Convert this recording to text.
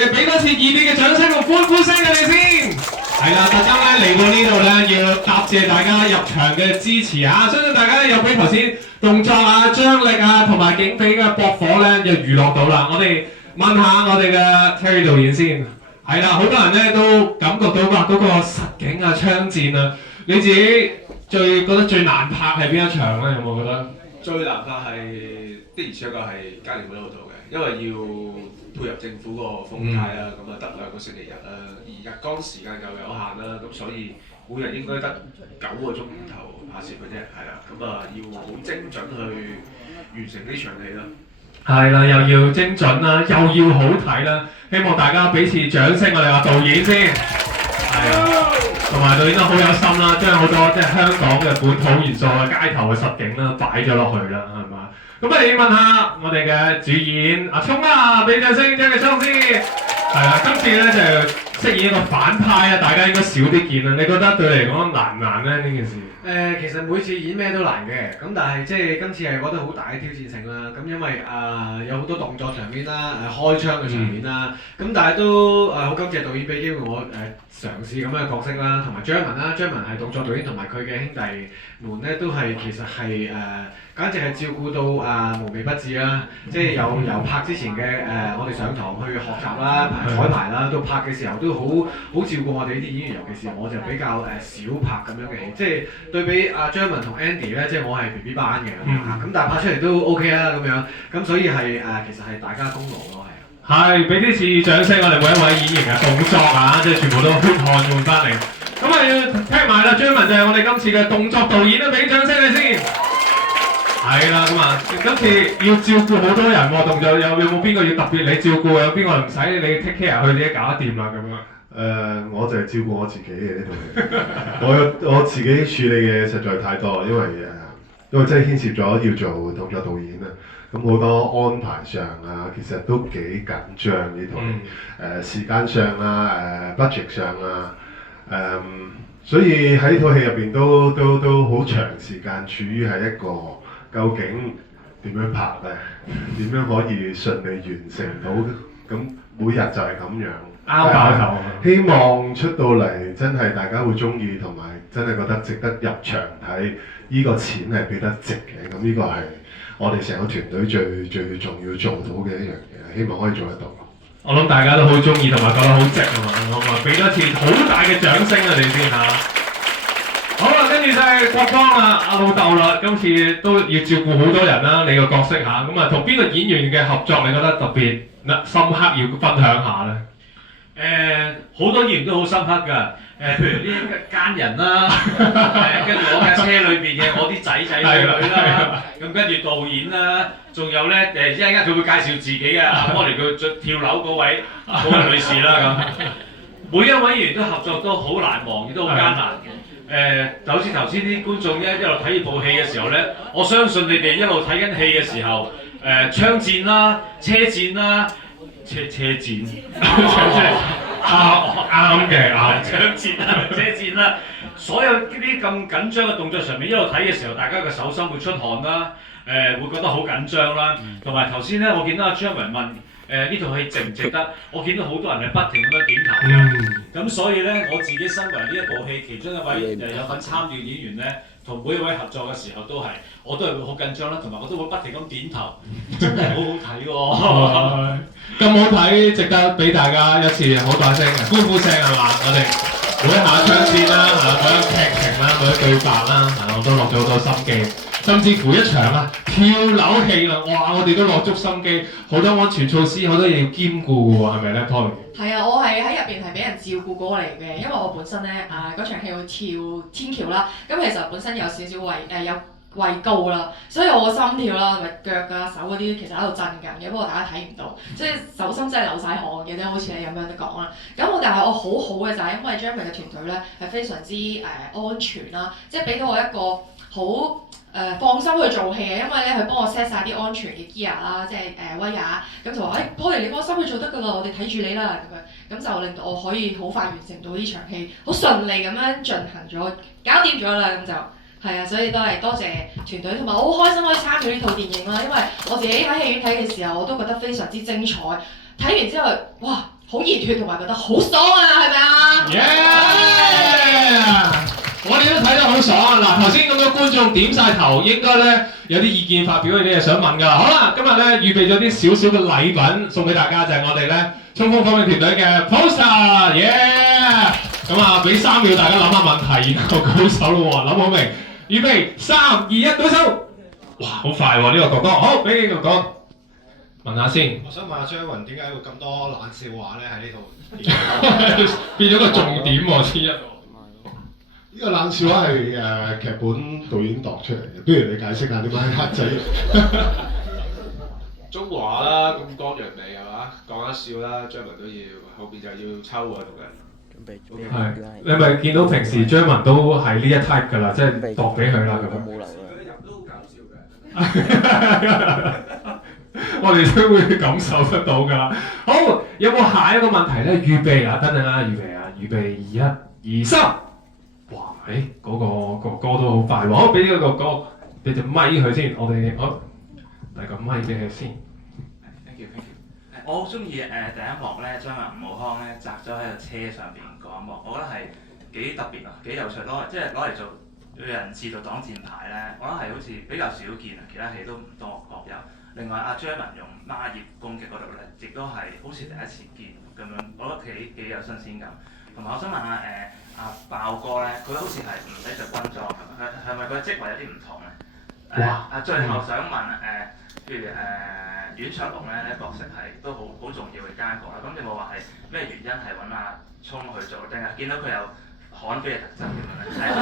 嘅，俾多次熱烈嘅掌聲同歡呼聲佢哋先。係啦，特登咧嚟到呢度咧，要答謝大家入場嘅支持啊！相信大家有俾頭先動作啊、張力啊同埋警匪嘅駁火咧，就娛樂到啦。我哋問下我哋嘅 Terry 導演先。係啦，好多人咧都感覺到話嗰個實景啊、槍戰啊，你自己覺得最難拍係邊一場咧？有冇覺得？最難拍係的而且確係嘉年華嗰度做嘅，因為要配合政府個風態啦，咁啊得2個星期日啦，而日光時間又有限啦，咁所以每日應該得9個鐘頭拍攝嘅啫，係啦，咁啊要好精準去完成呢場戲啦。係啦，又要精準啦，又要好睇啦，希望大家俾次掌聲我哋話導演先。係啊，同埋導演都好有心啦，將好多即係香港嘅本土元素啊、街頭嘅實景啦擺咗落去啦，係嘛？咁不如問下我哋嘅主演阿聰啊，俾掌聲張繼聰先。係啦，今次咧就飾演一個反派啊，大家應該少啲見啦。你覺得對你嚟講難唔難咧呢件事？其實每次演咩都難嘅，咁但係即係今次係覺得好大嘅挑戰性啦。咁因為有好多動作場面啦，開槍嘅場面啦，咁但係都好感謝導演俾機會我嘗試咁樣嘅角色啦，同埋張文啦，張文係動作導演同埋佢嘅兄弟們咧都係其實係簡直係照顧到無微不至啦，即係由拍之前嘅我哋上堂去學習啦、彩排啦，到拍嘅時候都好照顧我哋呢啲演員，尤其是我就比較少拍咁樣嘅戲，即係對比張文同 Andy 咧，即係我係 BB 班嘅咁但係拍出嚟都 OK 啦咁樣，咁所以係其實係大家功勞咯，係。係，俾啲次掌聲我哋每一位演員嘅動作啊，即係全部都血汗換翻嚟。咁啊要聽埋啦，張文就係我哋今次嘅動作導演啦，俾掌聲你先。係啦，咁啊，今次要照顧好多人喎，動作有冇邊個要特別你照顧？有邊個唔使你 take care 佢自己搞得掂啦咁樣？我就係照顧我自己嘅呢套戲。我自己處理嘅實在太多，因為真係牽涉咗要做動作導演啊。咁好多安排上啊，其實都幾緊張呢套戲。時間上啊，budget 上啊，所以喺呢套戲入邊都好長時間處於係一個究竟點樣拍咧？點樣可以順利完成到？咁每日就係咁樣。拗爆頭。希望出到嚟真係大家會中意，同埋真係覺得值得入場睇，呢個錢係俾得值嘅。咁呢個係我哋成個團隊最重要做到嘅一樣嘢，希望可以做得到。我諗大家都好中意同埋覺得好值啊嘛，咁啊俾多次好大嘅掌聲啊你先嚇。好啦，跟住就係國光啦，阿老豆啦，今次都要照顧好多人啦，你個角色嚇，咁啊同邊個演員嘅合作你覺得特別深刻要分享下咧？好多演員都好深刻㗎，譬如呢奸人啦，跟住我架車裏邊嘅我啲仔女啦，咁跟住導演啦，仲有咧一陣間佢會介紹自己啊，我嚟佢跳樓嗰位女士啦咁，每一位演員都合作都好難忘，亦都好艱難嘅。就好似頭先啲觀眾一路睇呢部戲嘅時候咧，我相信你哋一路睇緊戲嘅時候，槍戰啦、車戰啦。車戰，啱嘅，槍戰啦、車戰啦，所有呢啲咁緊張嘅動作場面一路睇嘅時候，大家嘅手心會出汗啦，會覺得好緊張啦，同埋頭先咧，我見到阿張文問呢套戲值唔值得，我見到好多人係不停咁樣點頭嘅，咁所以咧我自己身為呢一部戲其中一位有份參與演員咧。同每一位合作嘅時候我都係會好緊張啦，同埋我都會不停咁點頭，真係好好睇喎！咁好睇，值得俾大家一次好大聲歡呼聲係嘛？我哋每一下槍戰啦，每一劇情啦，每一對白啦，我都落咗好多心機，甚至乎一場跳樓戲啦，哇！我哋都落足心機，好多安全措施，好多嘢要兼顧嘅喎，係咪咧 ，Polly？係啊，我係喺入邊係俾人照顧過嚟嘅，因為我本身咧嗰場戲會跳天橋啦，咁其實本身有少少有畏高啦，所以我個心跳啦同埋腳啊手嗰啲其實喺度震緊嘅，不過大家睇唔到，即係手心真係流晒汗嘅啫，好似你咁樣講啦。咁但係我好好嘅就係因為 Jeremy 嘅團隊咧係非常之安全啦，即係俾到我一個好放心去做戲嘅，因為咧佢幫我 set 晒啲安全嘅 gear 啦，即係威亞，咁就話Polly你放心去做得㗎啦，我哋睇住你啦咁樣，咁就令到我可以好快完成到呢場戲，好順利咁樣進行咗，搞掂咗啦咁就。係啊，所以都係多謝團隊，同埋我好開心可以參與呢套電影啦，因為我自己喺戲院睇嘅時候，我都覺得非常之精彩。睇完之後，哇，好好熱血同埋覺得好爽啊，係咪啊？我哋都睇得好爽啊！嗱，頭先咁多觀眾點晒頭，應該咧有啲意見發表，有啲嘢想問㗎。好啦，今日咧預備咗啲少少嘅禮品送俾大家，就係、我哋咧衝鋒方面團隊嘅 poster， 咁啊，俾3秒大家諗下問題，然後舉手咯喎，諗好未？預備3、2、1，舉手！哇，好快喎！呢個哥哥，好，俾你哥哥問下先。我想問下張雲點解會咁多冷笑話咧？喺呢度變咗個重點喎，千一。呢個冷笑話係劇本導演度出嚟嘅，不如你解釋下點解黑仔？中華啦，咁光陽味係嘛？講一笑啦，張文都要，後邊就要抽啊，同人。係，你咪見到平時張文都係呢一 type 㗎啦，即係度俾佢啦咁樣。佢人都好搞笑嘅。我哋都會感受得到㗎啦。好，有冇下一個問題咧？預備啊，等陣啊，預備1、2、3。哇！嗰個哥哥都好快喎，好俾呢個哥哥俾隻咪佢先，我哋好遞個咪俾佢先。Thank you。我好中意第一幕咧，張文吳浩康咧擲咗喺個車上邊嗰一幕，我覺得係幾特別啊，幾有趣，攞嚟做人質做擋箭牌咧，我覺得係好似比較少見啊，其他戲都唔多各有。另外張文用孖葉攻擊嗰度咧，亦都係好似第一次見咁樣，我覺得幾有新鮮感。同埋我想問下阿爆哥咧，佢好似係唔使着軍裝，係咪佢嘅職位有啲唔同咧？最後想問譬如阮卓龍咧角色係都好重要嘅奸角啦，咁有冇話係咩原因係揾阿聰去做，定係見到佢有悍匪嘅特質咁樣咧？